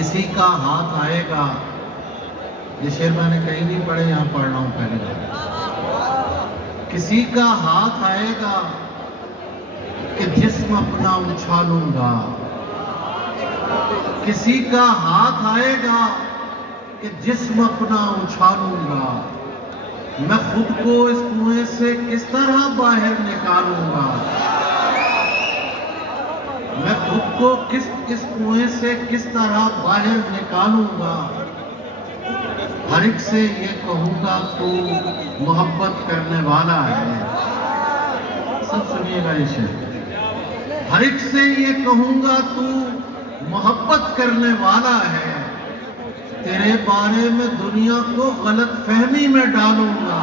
किसी का हाथ आएगा, ये शेर मैंने कहीं नहीं पढ़े, यहाँ पढ़ रहा हूँ पहले बार। किसी का हाथ आएगा कि जिस्म अपना उछालूंगा, किसी का हाथ आएगा कि जिस्म अपना उछालूंगा, मैं खुद को इस कुएं से किस तरह बाहर निकालूंगा, मैं खुद को इस कुएं से किस तरह बाहर निकालूंगा। हर एक से ये कहूंगा तू मोहब्बत करने वाला है। सब सुनिएगा ये शेर। हर एक से ये कहूंगा तू मोहब्बत करने वाला है, तेरे बारे में दुनिया को गलत फहमी में डालूंगा।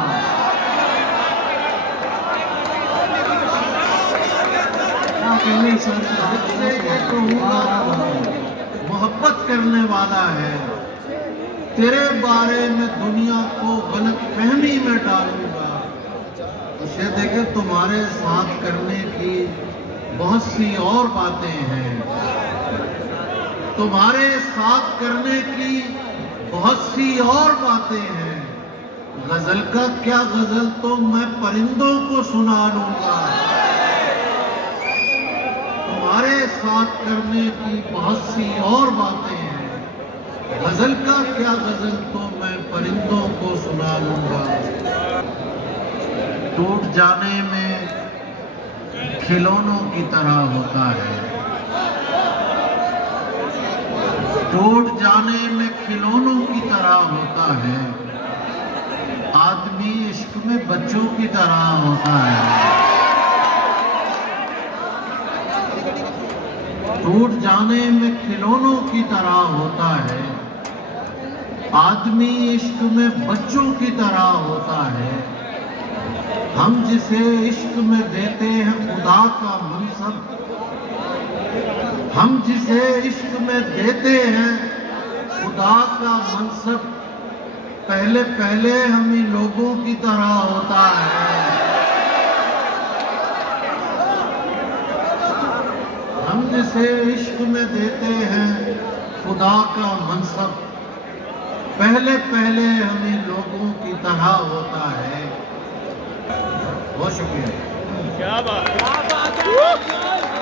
से ये कहूंगा मोहब्बत करने वाला है, तेरे बारे में दुनिया को गलत फहमी में डालूंगा। उसे देखे तुम्हारे साथ करने की बहुत सी और बातें हैं, तुम्हारे साथ करने की बहुत सी और बातें हैं। गजल का क्या गजल तो मैं परिंदों को सुना लूंगा, तुम्हारे साथ करने की बहुत सी और बातें हैं। गजल का क्या गजल तो मैं परिंदों को सुना लूंगा। टूट जाने में खिलौनों की तरह होता है, टूट जाने में खिलौनों की तरह होता है, आदमी इश्क में बच्चों की तरह होता है। टूट जाने में खिलौनों की तरह होता है, आदमी इश्क में बच्चों की तरह होता है। हम जिसे इश्क में देते हैं खुदा का मनसब, हम जिसे इश्क में देते हैं खुदा का मनसब, पहले पहले हम ही लोगों की तरह होता है। हम जिसे इश्क में देते हैं खुदा का मनसब, पहले पहले हम ही लोगों की तरह होता है। बहुत शुक्रिया। क्या बात है।